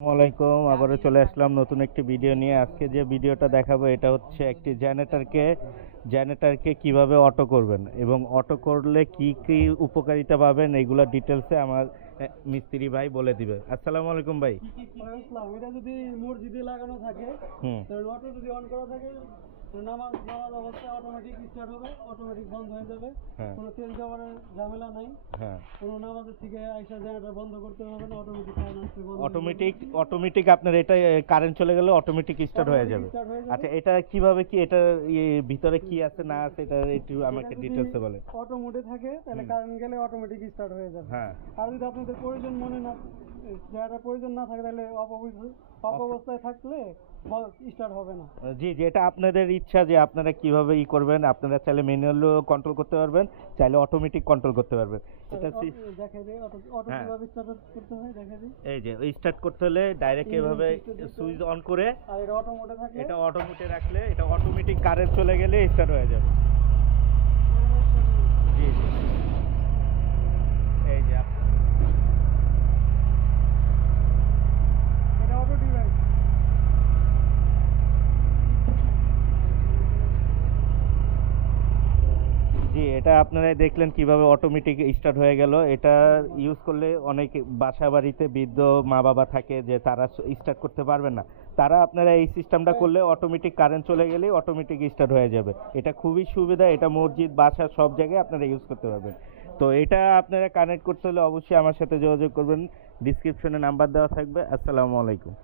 আসসালামাইকুম আবারও চলে আসলাম নতুন একটি ভিডিও নিয়ে। আজকে যে ভিডিওটা দেখাবো, এটা হচ্ছে একটি জেনারেটরকে জেনারেটরকে কীভাবে অটো করবেন এবং অটো করলে কি কি উপকারিতা পাবেন এগুলো ডিটেলসে আমার মিস্ত্রি ভাই বলে দিবে। আসসালামু আলাইকুম ভাই। এটা যদি মসজিদে লাগানো থাকে অটো যদি অন করা থাকে নামাজ নামাজ অবস্থায় অটোমেটিক স্টার্ট হবে অটোমেটিক বন্ধ হয়ে যাবে। কোনো তেল যাওয়ার ঝামেলা নাই। হ্যাঁ। কোনো নামাজের থেকে আইসা জেনারেটর বন্ধ করতে হবে না অটোমেটিক অটোমেটিক অটোমেটিক আপনার এটা কারেন্ট চলে গেলে অটোমেটিক স্টার্ট হয়ে যাবে। আচ্ছা এটা কীভাবে কি এটা ইয়ে, ভিতরে কি আছে না আছে এটা একটু আমাকে ডিটেলসে বলে। অটো মোডে থাকে তাহলে কারেন্ট গেলে অটোমেটিক স্টার্ট হয়ে যাবে। হ্যাঁ। আর যদি আপনাদের প্রয়োজন মনে না জেনারেটর প্রয়োজন না থাকে তাহলে থাকলে স্টার্ট হবে না। জি জি এটা আপনাদের ইচ্ছা যে আপনারা কীভাবে ই করবেন আপনারা চাইলে ম্যানুয়ালও কন্ট্রোল করতে পারবেন চাইলে অটোমেটিক কন্ট্রোল করতে পারবেন। এটা সি- দেখে অটো অটো হ্যাঁ। কীভাবে স্টার্ট করতে হয় দেখে দিই এই যে স্টার্ট করতে হলে ডাইরেক্ট এভাবে সুইচ অন করে আর এটা অটো মোডে এটা রাখলে এটা অটোমেটিক কারেন্ট চলে গেলে স্টার্ট হয়ে যাবে। জি এটা আপনারা দেখলেন কীভাবে অটোমেটিক স্টার্ট হয়ে গেল। এটা ইউজ করলে অনেক বাসা বাড়িতে বৃদ্ধ মা বাবা থাকে যে তারা স্টার্ট করতে পারবে না। তারা আপনারা এই সিস্টেমটা করলে অটোমেটিক কারেন্ট চলে গেলেই অটোমেটিক স্টার্ট হয়ে যাবে। এটা খুবই সুবিধা এটা মসজিদ বাসা সব জায়গায় আপনারা ইউজ করতে পারবেন। তো এটা আপনারা কানেক্ট করতে হলে অবশ্যই আমার সাথে যোগাযোগ করবেন। ডিসক্রিপশনে নাম্বার দেওয়া থাকবে। আসসালামু আলাইকুম।